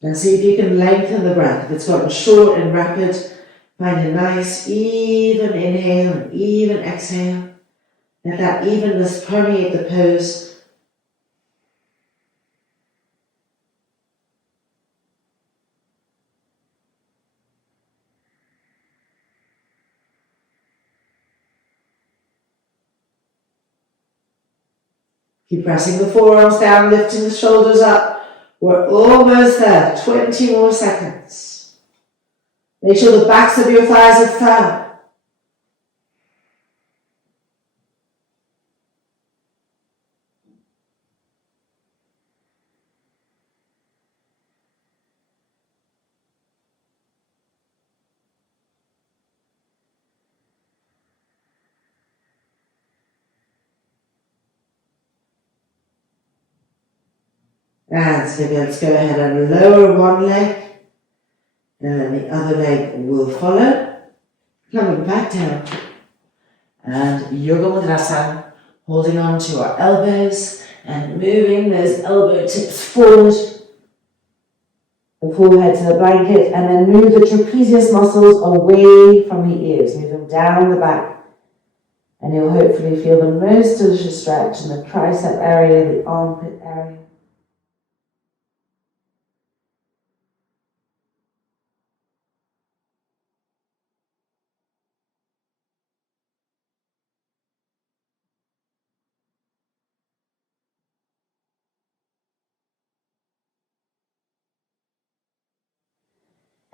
And see if you can lengthen the breath. If it's gotten short and rapid, find a nice even inhale and even exhale. Let that evenness permeate the pose. Keep pressing the forearms down, lifting the shoulders up. We're almost there, 20 more seconds. Make sure the backs of your thighs are firm. And so let's go ahead and lower one leg, and then the other leg will follow. Coming back down. And Yoga Mudrasana, holding on to our elbows and moving those elbow tips forward. The forehead to the blanket, and then move the trapezius muscles away from the ears. Move them down the back. And you'll hopefully feel the most delicious stretch in the tricep area, the armpit area.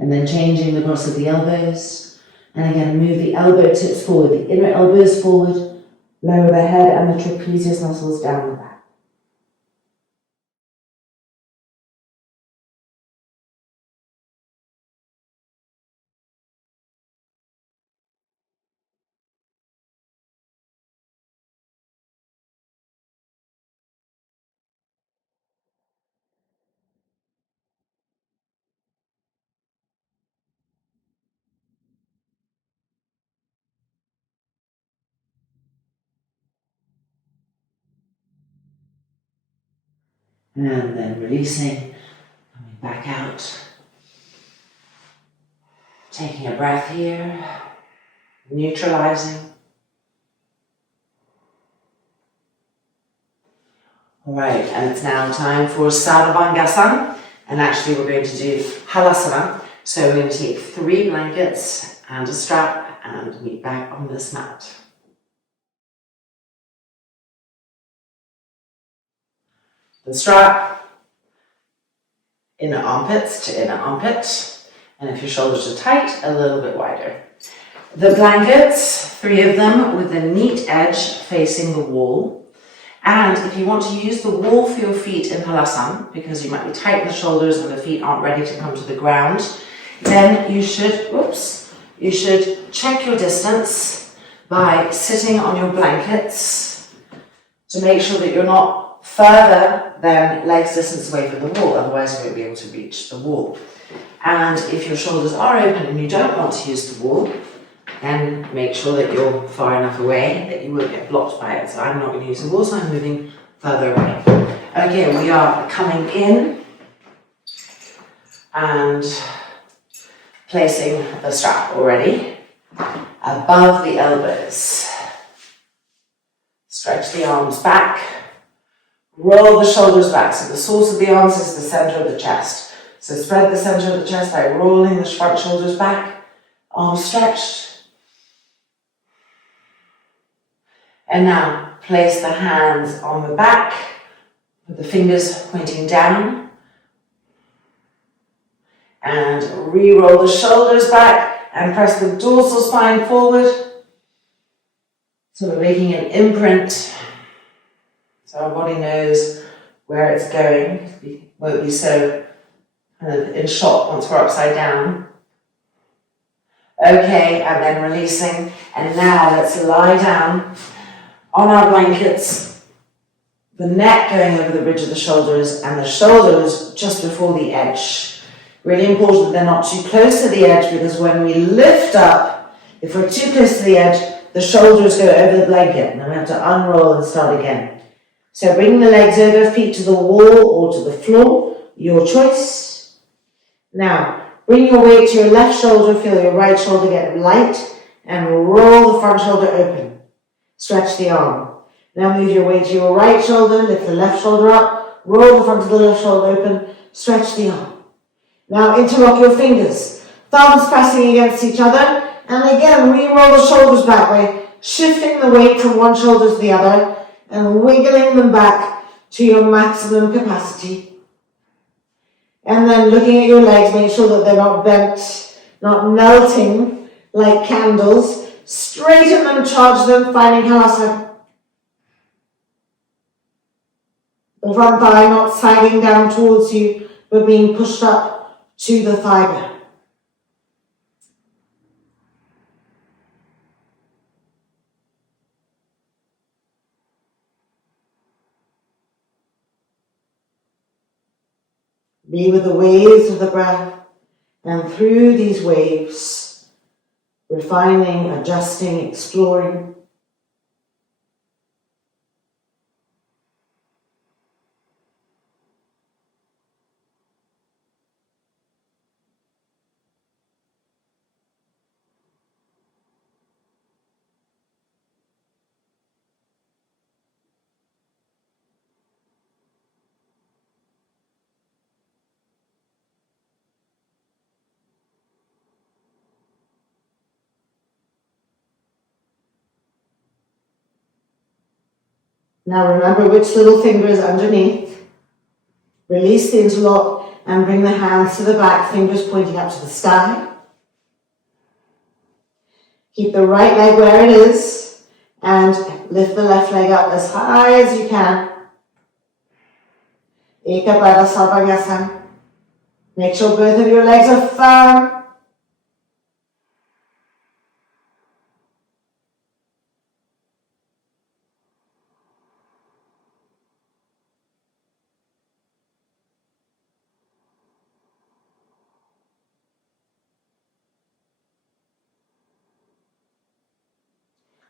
And then changing the cross of the elbows. And again, move the elbow tips forward, the inner elbows forward. Lower the head and the trapezius muscles down the back. And then releasing, coming back out. Taking a breath here, neutralizing. All right, and it's now time for Sarvangasana. And actually we're going to do Halasana. So we're going to take 3 blankets and a strap and meet back on this mat. The strap, inner armpits to inner armpit. And if your shoulders are tight, a little bit wider. the blankets, 3 of them with a neat edge facing the wall. And if you want to use the wall for your feet in Halasana, because you might be tight in the shoulders and the feet aren't ready to come to the ground, then you should check your distance by sitting on your blankets to make sure that you're not further than legs distance away from the wall, otherwise you won't be able to reach the wall. And if your shoulders are open and you don't want to use the wall, then make sure that you're far enough away that you won't get blocked by it. So I'm not going to use the wall, so I'm moving further away. Okay, we are coming in and placing the strap already above the elbows. Stretch the arms back, roll the shoulders back. So the source of the arms is the center of the chest. So spread the center of the chest by rolling the front shoulders back, arms stretched. And now place the hands on the back with the fingers pointing down. And re-roll the shoulders back and press the dorsal spine forward. So we're making an imprint so our body knows where it's going. We won't be so kind of in shock once we're upside down. Okay, and then releasing. And now let's lie down on our blankets, the neck going over the ridge of the shoulders and the shoulders just before the edge. Really important that they're not too close to the edge, because when we lift up, if we're too close to the edge, the shoulders go over the blanket and then we have to unroll and start again. So bring the legs over, feet to the wall or to the floor, your choice. Now, bring your weight to your left shoulder, feel your right shoulder get light, and roll the front shoulder open. Stretch the arm. Now move your weight to your right shoulder, lift the left shoulder up, roll the front of the left shoulder open, stretch the arm. Now interlock your fingers, thumbs pressing against each other, and again re-roll the shoulders back by shifting the weight from one shoulder to the other and wiggling them back to your maximum capacity. And then looking at your legs, make sure that they're not bent, not melting like candles. Straighten them, charge them, finding Halasana. The front thigh not sagging down towards you, but being pushed up to the thigh bone. Be with the waves of the breath, and through these waves, refining, adjusting, exploring. Now remember which little finger is underneath. Release the interlock and bring the hands to the back, fingers pointing up to the sky. Keep the right leg where it is and lift the left leg up as high as you can. Ekapada Sarvangasana. Make sure both of your legs are firm.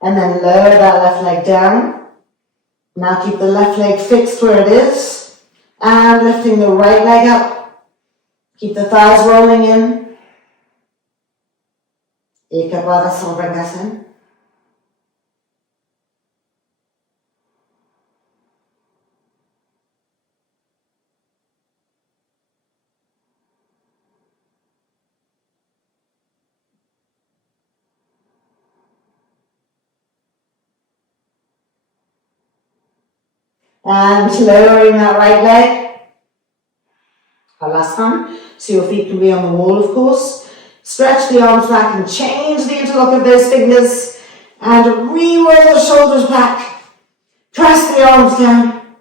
And then lower that left leg down. Now keep the left leg fixed where it is. And lifting the right leg up. Keep the thighs rolling in. Ekapada Sarvangasana. And lowering that right leg. Halasana. So your feet can be on the wall, of course. Stretch the arms back and change the interlock look at those fingers and re-roll the shoulders back. Press the arms down.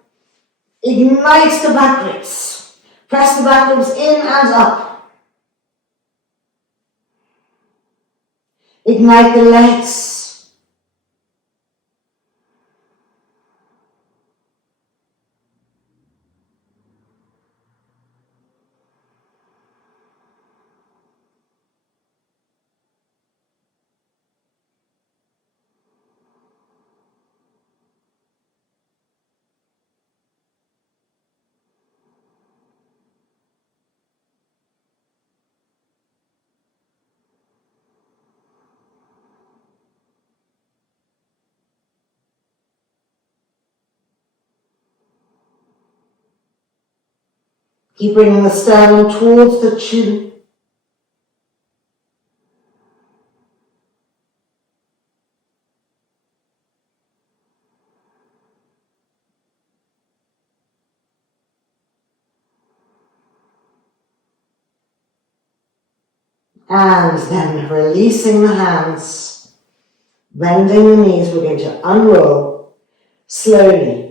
Ignite the back ribs. Press the back ribs in and up. Ignite the legs. Keep bringing the sternum towards the chin. And then releasing the hands, bending the knees, we're going to unroll slowly.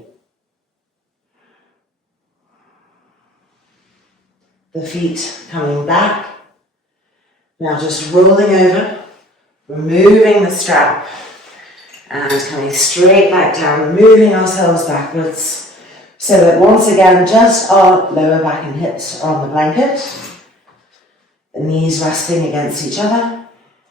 The feet coming back. Now just rolling over, removing the strap and coming straight back down, moving ourselves backwards so that once again just our lower back and hips are on the blanket. The knees resting against each other,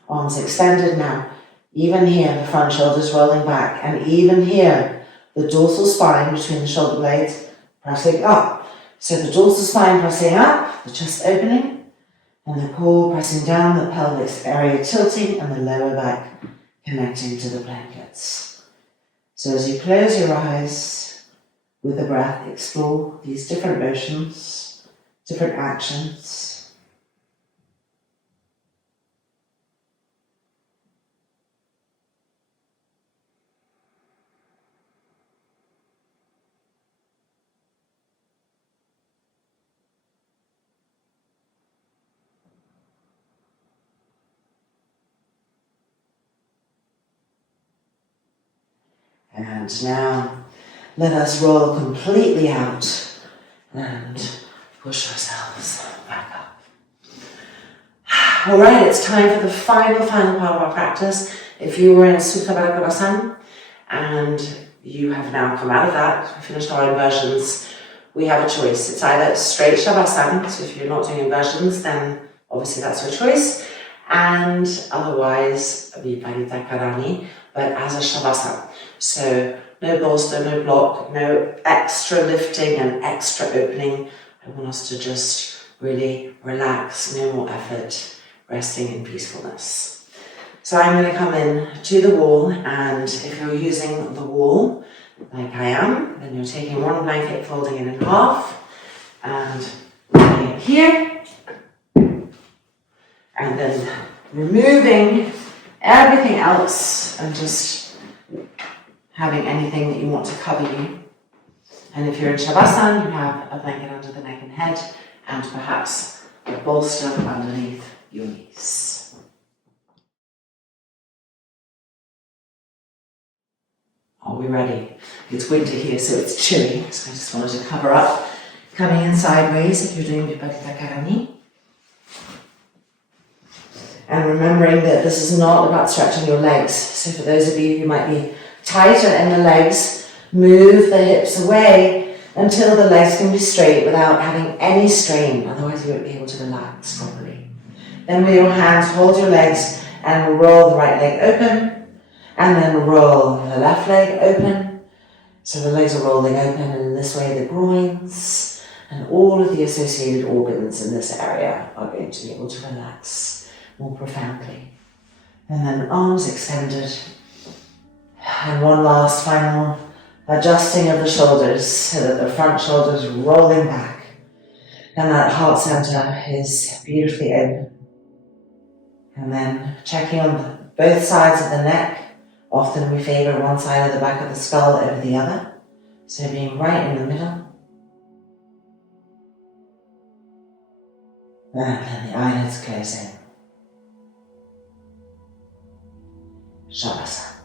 arms extended now. Even here, the front shoulders rolling back, and even here, the dorsal spine between the shoulder blades pressing up. So the dorsal spine pressing up, the chest opening, and the core pressing down, the pelvic area tilting, and the lower back connecting to the blankets. So as you close your eyes, with the breath, explore these different motions, different actions. And now, let us roll completely out and push ourselves back up. All right, it's time for the final part of our practice. If you were in Supta Baddha Konasana and you have now come out of that, finished our inversions, we have a choice. It's either straight Shavasana, so if you're not doing inversions, then obviously that's your choice, and otherwise Viparita Karani, but as a Shavasana. So no bolster, no block, no extra lifting and extra opening. I want us to just really relax, no more effort, resting in peacefulness. So I'm going to come in to the wall, and if you're using the wall like I am, then you're taking one blanket, folding it in half, and putting it here, and then removing everything else and just having anything that you want to cover you. And if you're in Shavasana, you have a blanket under the neck and head, and perhaps a bolster underneath your knees. Are we ready? It's winter here, so it's chilly, so I just wanted to cover up. Coming in sideways if you're doing Viparita Karani. And remembering that this is not about stretching your legs. So for those of you who might be tighter in the legs, move the hips away until the legs can be straight without having any strain, otherwise you won't be able to relax properly. Then with your hands, hold your legs and roll the right leg open, and then roll the left leg open. So the legs are rolling open, and in this way the groins and all of the associated organs in this area are going to be able to relax more profoundly. And then arms extended. And one last final adjusting of the shoulders so that the front shoulders are rolling back and that heart center is beautifully open. And then checking on both sides of the neck. Often we favor one side of the back of the skull over the other. So being right in the middle. And then the eyelids closing. Shavasana.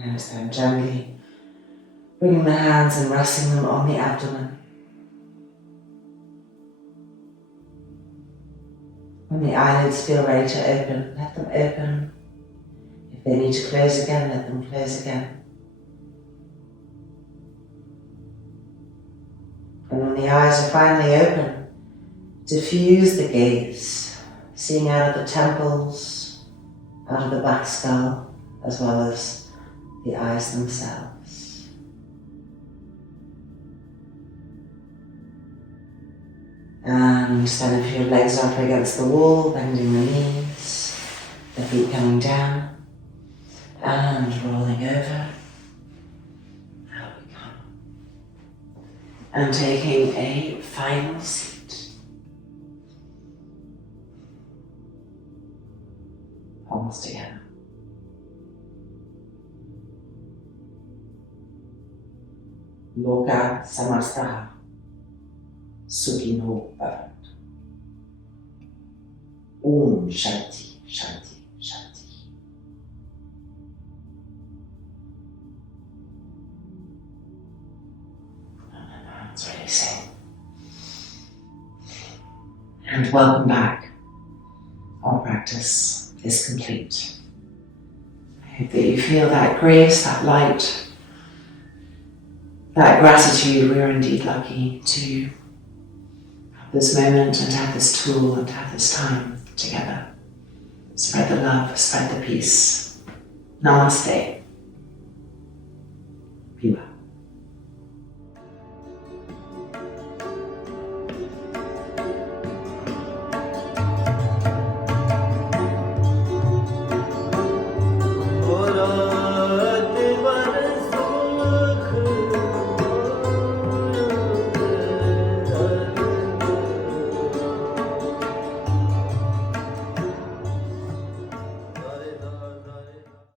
And then gently bringing the hands and resting them on the abdomen. When the eyelids feel ready to open, let them open. If they need to close again, let them close again. And when the eyes are finally open, diffuse the gaze, seeing out of the temples, out of the back skull, as well as the eyes themselves. And then if your legs are up against the wall, bending the knees, the feet coming down, and rolling over. Out we come. And taking a final seat. Palms together. Loka Samastaha. Sukhino Bhavantu. Om Shanti, Shanti, Shanti. And then hands releasing. And welcome back. Our practice is complete. I hope that you feel that grace, that light, that gratitude. We are indeed lucky to have this moment and to have this tool and to have this time together. Spread the love, spread the peace. Namaste. Be well.